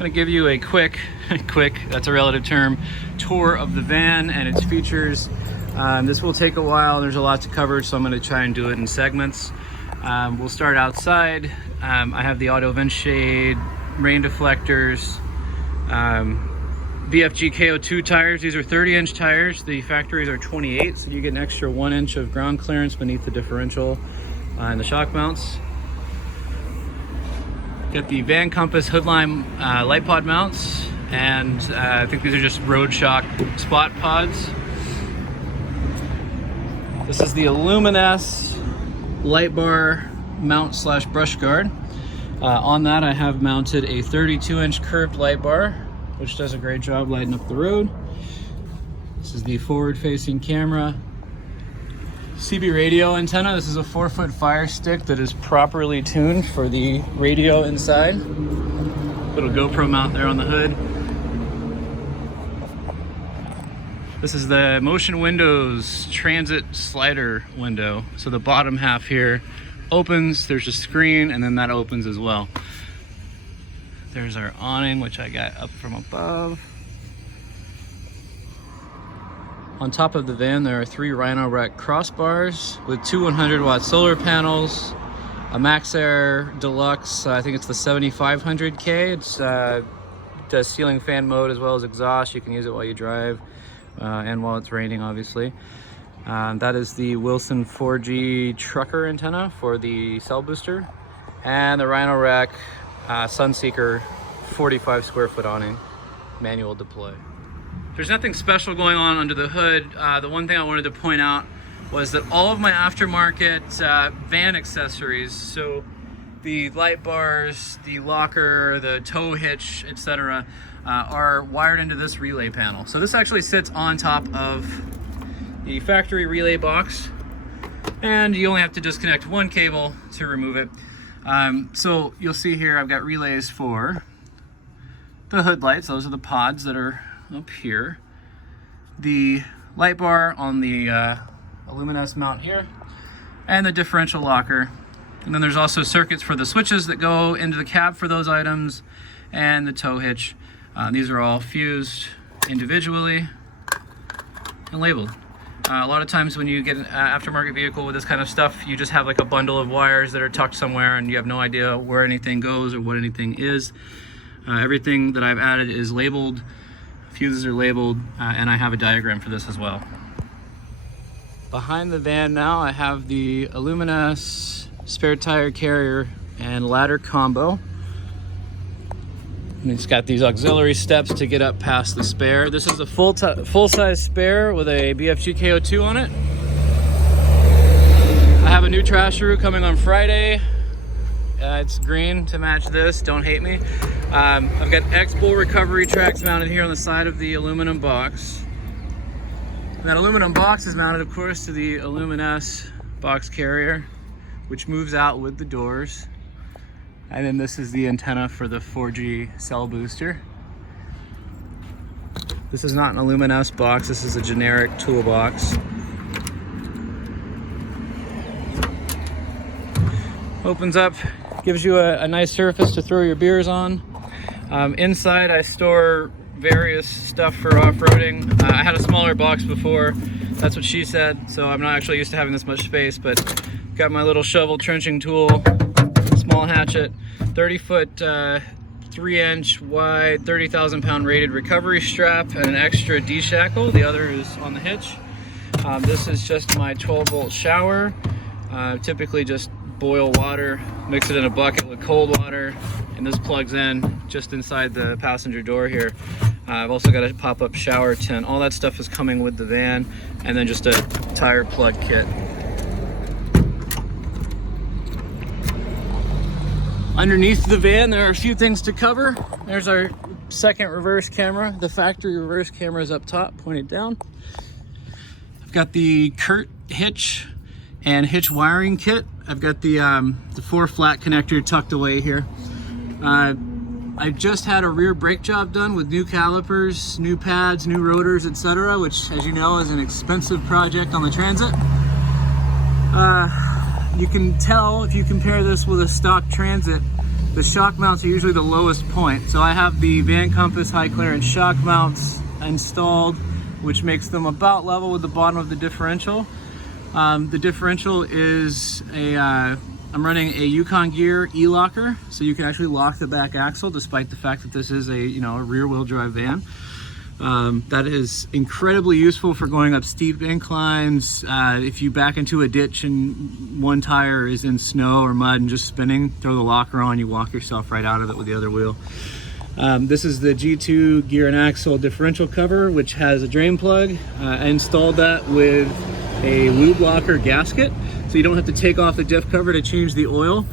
going to give you a quick, that's a relative term, tour of the van and its features. This will take a while. There's a lot to cover, so I'm going to try and do it in segments. We'll start outside. I have the auto vent shade, rain deflectors, BFG KO2 tires. These are 30-inch tires. The factories are 28, so you get an extra 1 inch of ground clearance beneath the differential and the shock mounts. Got the Van Compass Hoodline light pod mounts, and I think these are just Road Shock spot pods. This is the Illuminess light bar mount slash brush guard. On that I have mounted a 32-inch curved light bar, which does a great job lighting up the road. This is the forward-facing camera. CB radio antenna. This is a 4-foot fire stick that is properly tuned for the radio inside. Little GoPro mount there on the hood. This is the Motion Windows transit slider window. So the bottom half here opens, there's a screen, and then that opens as well. There's our awning, which I got up from above. On top of the van, there are 3 Rhino-Rack crossbars with 2 100-watt solar panels, a MaxxAir Deluxe, I think it's the 7500K. It's does ceiling fan mode as well as exhaust. You can use it while you drive and while it's raining, obviously. That is the Wilson 4G trucker antenna for the cell booster, and the Rhino-Rack Sunseeker 45 square foot awning, manual deploy. There's nothing special going on under the hood. The one thing I wanted to point out was that all of my aftermarket van accessories, so the light bars, the locker, the tow hitch, etc., are wired into this relay panel. So this actually sits on top of the factory relay box, and you only have to disconnect one cable to remove it. So you'll see here I've got relays for the hood lights. Those are the pods that are up here. The light bar on the Illuminess mount here, and the differential locker. And then there's also circuits for the switches that go into the cab for those items, and the tow hitch. These are all fused individually and labeled. A lot of times when you get an aftermarket vehicle with this kind of stuff, you just have like a bundle of wires that are tucked somewhere and you have no idea where anything goes or what anything is. Everything that I've added is labeled, fuses are labeled, and I have a diagram for this as well. Behind the van now I have the Illuminess spare tire carrier and ladder combo. And it's got these auxiliary steps to get up past the spare. This is a full-size spare with a BFG KO2 on it. I have a new Trasharoo coming on Friday. It's green to match this, don't hate me. I've got X-Bull recovery tracks mounted here on the side of the aluminum box. And that aluminum box is mounted, of course, to the Illuminess box carrier, which moves out with the doors. And then this is the antenna for the 4G cell booster. This is not an Illuminess box, this is a generic toolbox. Opens up, gives you a nice surface to throw your beers on. Inside I store various stuff for off-roading. I had a smaller box before, that's what she said, so I'm not actually used to having this much space, but got my little shovel trenching tool, small hatchet, 30-foot, 3-inch wide, 30,000-pound rated recovery strap, and an extra D-shackle. The other is on the hitch. This is just my 12-volt shower. Typically just boil water, mix it in a bucket with cold water, and this plugs in just inside the passenger door here. I've also got a pop-up shower tent. All that stuff is coming with the van, and then just a tire plug kit. Underneath the van, there are a few things to cover. There's our second reverse camera. The factory reverse camera is up top, pointed down. I've got the Curt hitch and hitch wiring kit. I've got the 4 flat connector tucked away here. I just had a rear brake job done with new calipers, new pads, new rotors, etc., which, as you know, is an expensive project on the Transit. You can tell if you compare this with a stock Transit the shock mounts are usually the lowest point. So I have the Van Compass high clearance shock mounts installed, which makes them about level with the bottom of the differential. The differential is I'm running a Yukon Gear e-locker, so you can actually lock the back axle despite the fact that this is a rear wheel drive van. That is incredibly useful for going up steep inclines. If you back into a ditch and one tire is in snow or mud and just spinning, throw the locker on, you walk yourself right out of it with the other wheel. This is the G2 gear and axle differential cover, which has a drain plug. I installed that with a lube locker gasket, so you don't have to take off the diff cover to change the oil.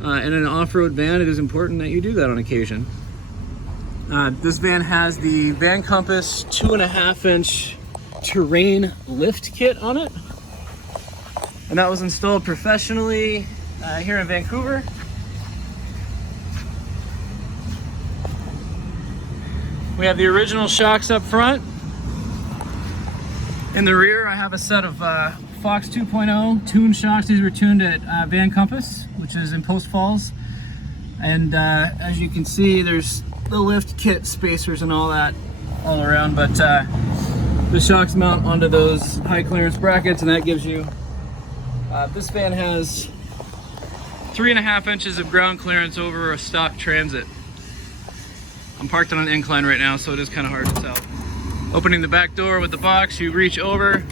In an off-road van, it is important that you do that on occasion. This van has the Van Compass 2.5-inch terrain lift kit on it, and that was installed professionally here in Vancouver. We have the original shocks up front. In the rear, I have a set of Fox 2.0 tuned shocks. These were tuned at Van Compass, which is in Post Falls. And as you can see, there's the lift kit spacers and all that all around, but the shocks mount onto those high clearance brackets, and that gives you, this van has 3.5 inches of ground clearance over a stock Transit. I'm parked on an incline right now, so it is kind of hard to tell. Opening the back door with the box, you reach over.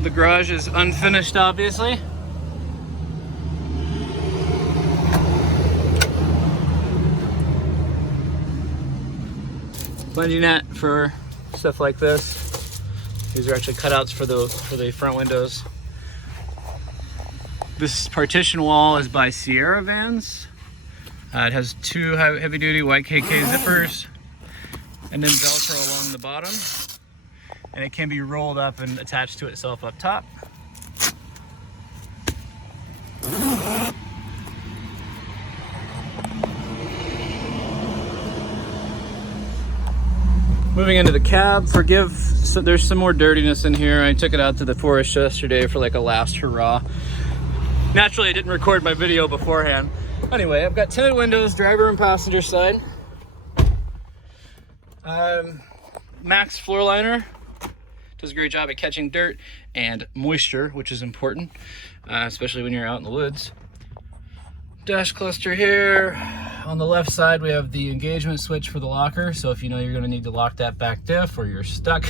The garage is unfinished, obviously. Bungee net for stuff like this. These are actually cutouts for the front windows. This partition wall is by Sierra Vans. It has two heavy duty YKK zippers and then Velcro along the bottom. And it can be rolled up and attached to itself up top. Moving into the cab, there's some more dirtiness in here. I took it out to the forest yesterday for like a last hurrah. Naturally, I didn't record my video beforehand. Anyway, I've got tinted windows, driver and passenger side. Max floor liner does a great job at catching dirt and moisture, which is important, especially when you're out in the woods. Dash cluster here. On the left side, we have the engagement switch for the locker. So if you know you're going to need to lock that back diff or you're stuck,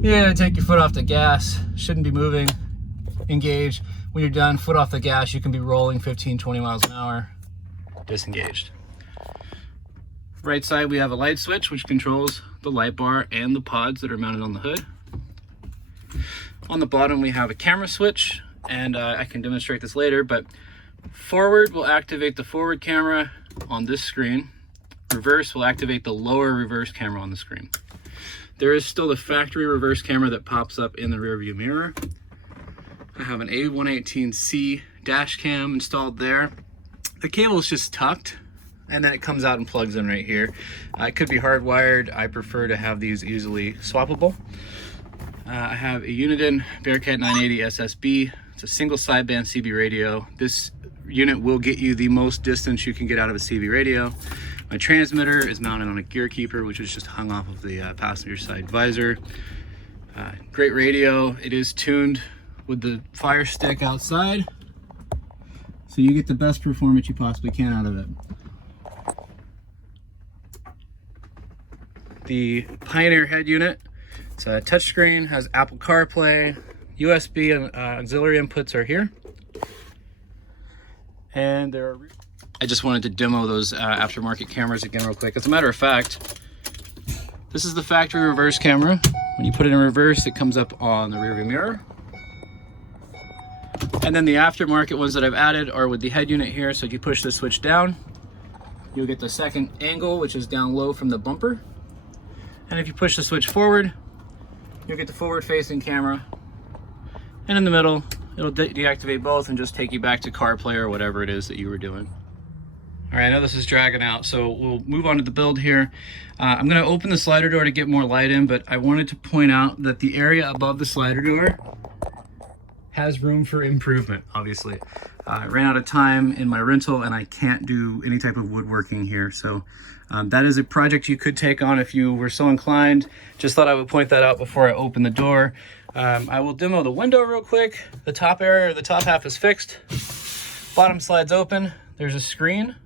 yeah, take your foot off the gas. Shouldn't be moving. Engage. When you're done, foot off the gas, you can be rolling 15, 20 miles an hour. Disengaged. Right side, we have a light switch, which controls the light bar and the pods that are mounted on the hood. On the bottom, we have a camera switch, and I can demonstrate this later, but forward will activate the forward camera on this screen. Reverse will activate the lower reverse camera on the screen. There is still the factory reverse camera that pops up in the rear view mirror. I have an A118C dash cam installed there. The cable is just tucked, and then it comes out and plugs in right here. It could be hardwired. I prefer to have these easily swappable. I have a Uniden Bearcat 980 SSB. It's a single sideband CB radio. This unit will get you the most distance you can get out of a CB radio. My transmitter is mounted on a gear keeper, which is just hung off of the passenger side visor. Great radio. It is tuned with the Fire Stick outside, so you get the best performance you possibly can out of it. The Pioneer head unit, it's a touchscreen, has Apple CarPlay, USB and auxiliary inputs are here. And I just wanted to demo those aftermarket cameras again real quick. As a matter of fact, this is the factory reverse camera. When you put it in reverse, it comes up on the rearview mirror. And then the aftermarket ones that I've added are with the head unit here. So if you push the switch down, you'll get the second angle, which is down low from the bumper. And if you push the switch forward, you'll get the forward facing camera. And in the middle, it'll deactivate both and just take you back to CarPlay or whatever it is that you were doing. All right, I know this is dragging out, so we'll move on to the build here. I'm gonna open the slider door to get more light in, but I wanted to point out that the area above the slider door has room for improvement, obviously. I ran out of time in my rental and I can't do any type of woodworking here. So that is a project you could take on if you were so inclined. Just thought I would point that out before I open the door. I will demo the window real quick. The top area, the top half is fixed. Bottom slides open. There's a screen.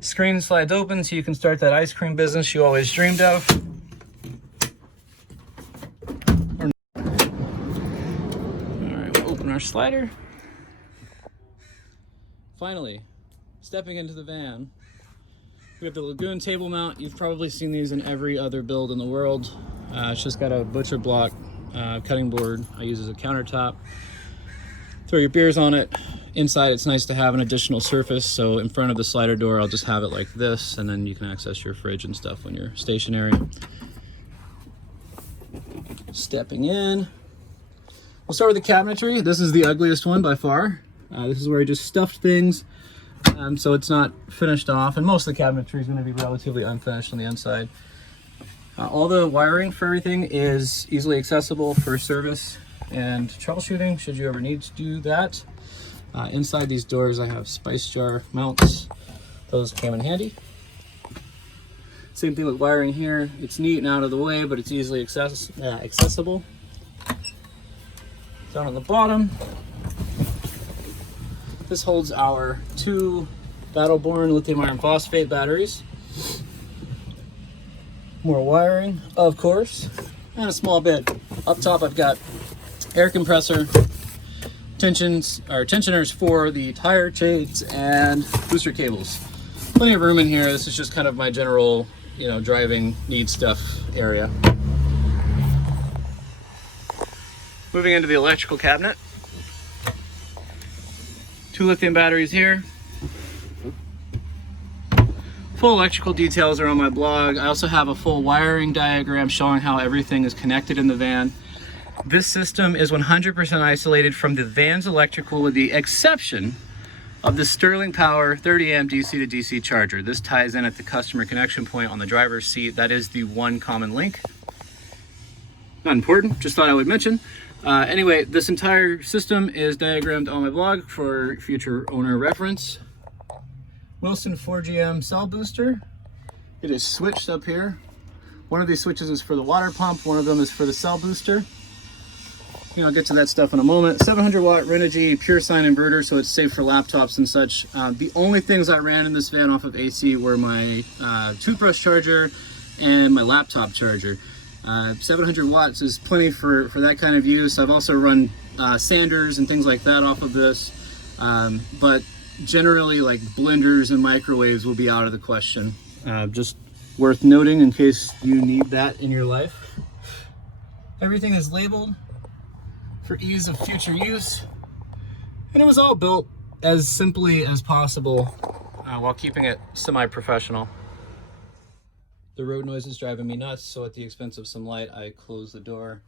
Screen slides open so you can start that ice cream business you always dreamed of. Our slider. Finally, stepping into the van, we have the Lagoon table mount. You've probably seen these in every other build in the world. It's just got a butcher block cutting board I use as a countertop. Throw your beers on it. Inside, it's nice to have an additional surface, so in front of the slider door I'll just have it like this, and then you can access your fridge and stuff when you're stationary. Stepping in, we'll start with the cabinetry. This is the ugliest one by far. This is where I just stuffed things, so it's not finished off, and most of the cabinetry is going to be relatively unfinished on the inside. All the wiring for everything is easily accessible for service and troubleshooting, should you ever need to do that. Inside these doors I have spice jar mounts. Those came in handy. Same thing with wiring here. It's neat and out of the way, but it's easily accessible. Down on the bottom, this holds our 2 Battleborn lithium iron phosphate batteries. More wiring, of course, and a small bit. Up top I've got air compressor, tensioners for the tire shades, and booster cables. Plenty of room in here. This is just kind of my general, driving need stuff area. Moving into the electrical cabinet. 2 lithium batteries here. Full electrical details are on my blog. I also have a full wiring diagram showing how everything is connected in the van. This system is 100% isolated from the van's electrical with the exception of the Sterling Power 30 amp DC to DC charger. This ties in at the customer connection point on the driver's seat. That is the one common link. Not important, just thought I would mention. Anyway, this entire system is diagrammed on my blog for future owner reference. Wilson 4GM cell booster. It is switched up here. One of these switches is for the water pump, one of them is for the cell booster. I'll get to that stuff in a moment. 700 watt Renogy pure sine inverter, so it's safe for laptops and such. The only things I ran in this van off of AC were my toothbrush charger and my laptop charger. 700 watts is plenty for that kind of use. I've also run sanders and things like that off of this, but generally like blenders and microwaves will be out of the question. Just worth noting in case you need that in your life. Everything is labeled for ease of future use, and it was all built as simply as possible while keeping it semi-professional. The road noise is driving me nuts, so at the expense of some light, I close the door.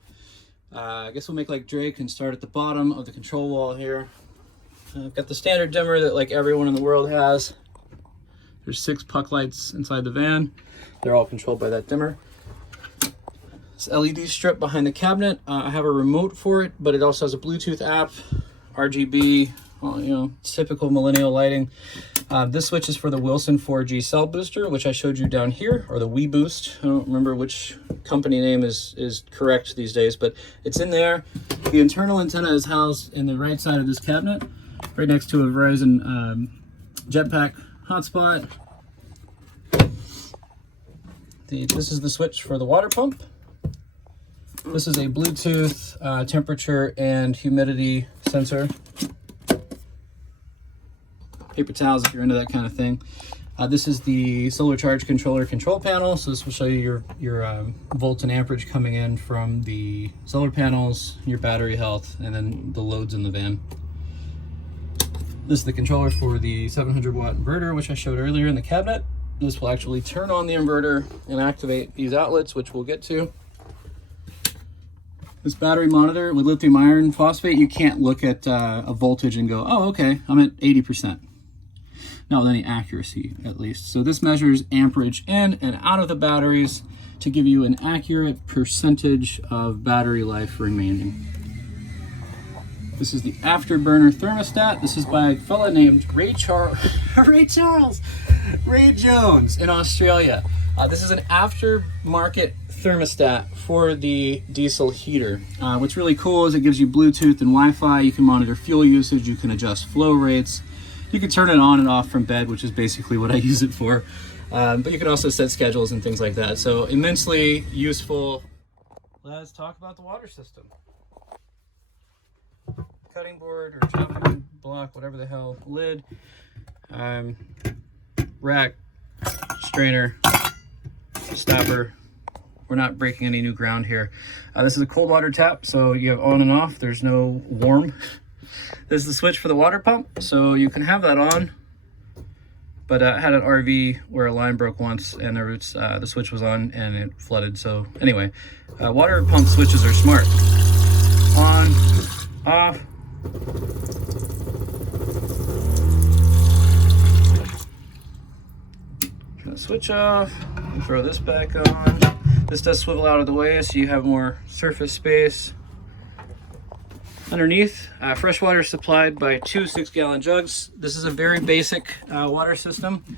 I guess we'll make like Drake and start at the bottom of the control wall here. I've got the standard dimmer that like everyone in the world has. There's 6 puck lights inside the van. They're all controlled by that dimmer. This LED strip behind the cabinet, I have a remote for it, but it also has a Bluetooth app, RGB, well, typical millennial lighting. This switch is for the Wilson 4G cell booster, which I showed you down here, or the WeBoost. I don't remember which company name is correct these days, but it's in there. The internal antenna is housed in the right side of this cabinet, right next to a Verizon Jetpack hotspot. This is the switch for the water pump. This is a Bluetooth temperature and humidity sensor. Paper towels if you're into that kind of thing. This is the solar charge controller control panel. So this will show you your volt and amperage coming in from the solar panels, your battery health, and then the loads in the van. This is the controller for the 700 watt inverter, which I showed earlier in the cabinet. This will actually turn on the inverter and activate these outlets, which we'll get to. This battery monitor with lithium iron phosphate, you can't look at a voltage and go, oh, okay, I'm at 80%. Not with any accuracy, at least. So this measures amperage in and out of the batteries to give you an accurate percentage of battery life remaining. This is the afterburner thermostat. This is by a fella named Ray Jones in Australia. This is an aftermarket thermostat for the diesel heater. What's really cool is it gives you Bluetooth and Wi-Fi. You can monitor fuel usage. You can adjust flow rates. You can turn it on and off from bed, which is basically what I use it for. But you can also set schedules and things like that. So immensely useful. Let's talk about the water system. Cutting board or chopping block, whatever the hell, lid, rack, strainer, stopper. We're not breaking any new ground here. This is a cold water tap, so you have on and off. There's no warm. This is the switch for the water pump, so you can have that on. But I had an RV where a line broke once, and the switch was on and it flooded. So anyway, water pump switches are smart. On, off. Switch off, throw this back on. This does swivel out of the way so you have more surface space. Underneath, fresh water is supplied by 2 6-gallon jugs. This is a very basic water system,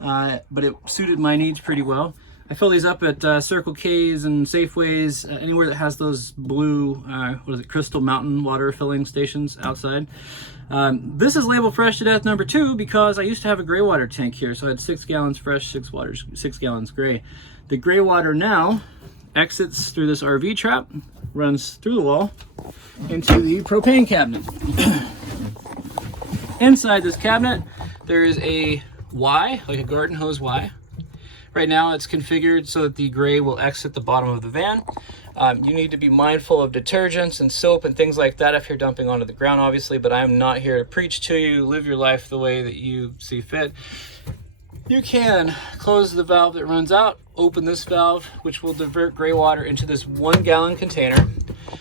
but it suited my needs pretty well. I fill these up at Circle K's and Safeways, anywhere that has those blue, Crystal Mountain water filling stations outside. This is labeled Fresh to Death number 2 because I used to have a gray water tank here, so I had 6 gallons fresh, 6 gallons gray. The gray water now exits through this RV trap, runs through the wall into the propane cabinet. Inside this cabinet, there is a Y, like a garden hose Y. Right now it's configured so that the gray will exit the bottom of the van. You need to be mindful of detergents and soap and things like that if you're dumping onto the ground, obviously, but I'm not here to preach to you. Live your life the way that you see fit. You can close the valve that runs out, open this valve, which will divert gray water into this 1-gallon container.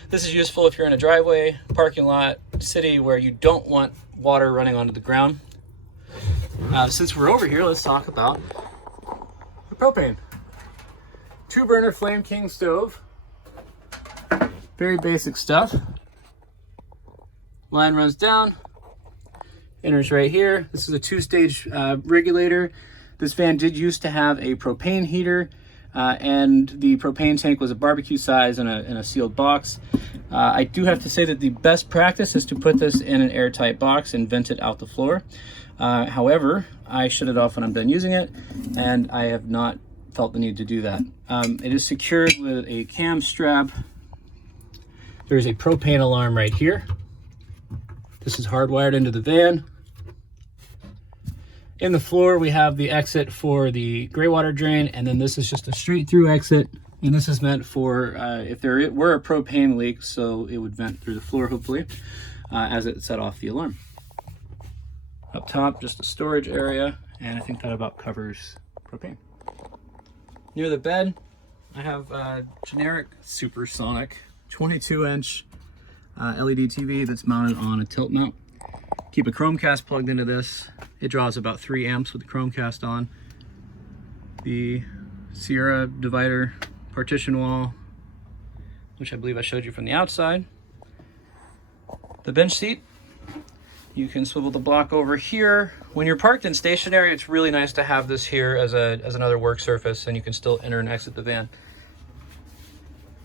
This is useful if you're in a driveway, parking lot, city where you don't want water running onto the ground. Since we're over here, let's talk about the propane. 2-burner Flame King stove. Very basic stuff. Line runs down, enters right here. This is a 2-stage regulator. This van did used to have a propane heater, and the propane tank was a barbecue size in a sealed box. I do have to say that the best practice is to put this in an airtight box and vent it out the floor. However, I shut it off when I'm done using it, and I have not felt the need to do that. It is secured with a cam strap. There's a propane alarm right here. This is hardwired into the van. In the floor, we have the exit for the gray water drain, and then this is just a straight through exit. And this is meant for if there were a propane leak, so it would vent through the floor, hopefully, as it set off the alarm. Up top, just a storage area, and I think that about covers propane. Near the bed, I have a generic supersonic 22-inch LED TV that's mounted on a tilt mount. Keep a Chromecast plugged into this. It draws about 3 amps with the Chromecast on. The Sierra divider partition wall, which I believe I showed you from the outside. The bench seat. You can swivel the block over here. When you're parked in stationary, it's really nice to have this here as another work surface, and you can still enter and exit the van.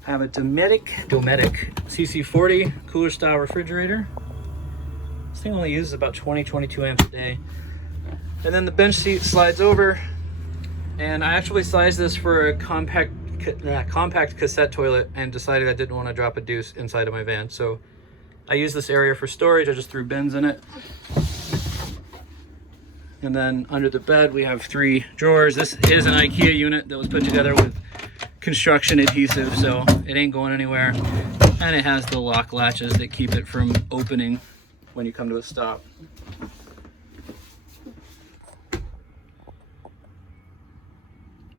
I have a Dometic CC40 cooler style refrigerator. This thing only uses about 22 amps a day. And then the bench seat slides over, and I actually sized this for a compact cassette toilet and decided I didn't want to drop a deuce inside of my van. So I use this area for storage. I just threw bins in it. And then under the bed, we have 3 drawers. This is an IKEA unit that was put together with construction adhesive, so it ain't going anywhere. And it has the lock latches that keep it from opening when you come to a stop.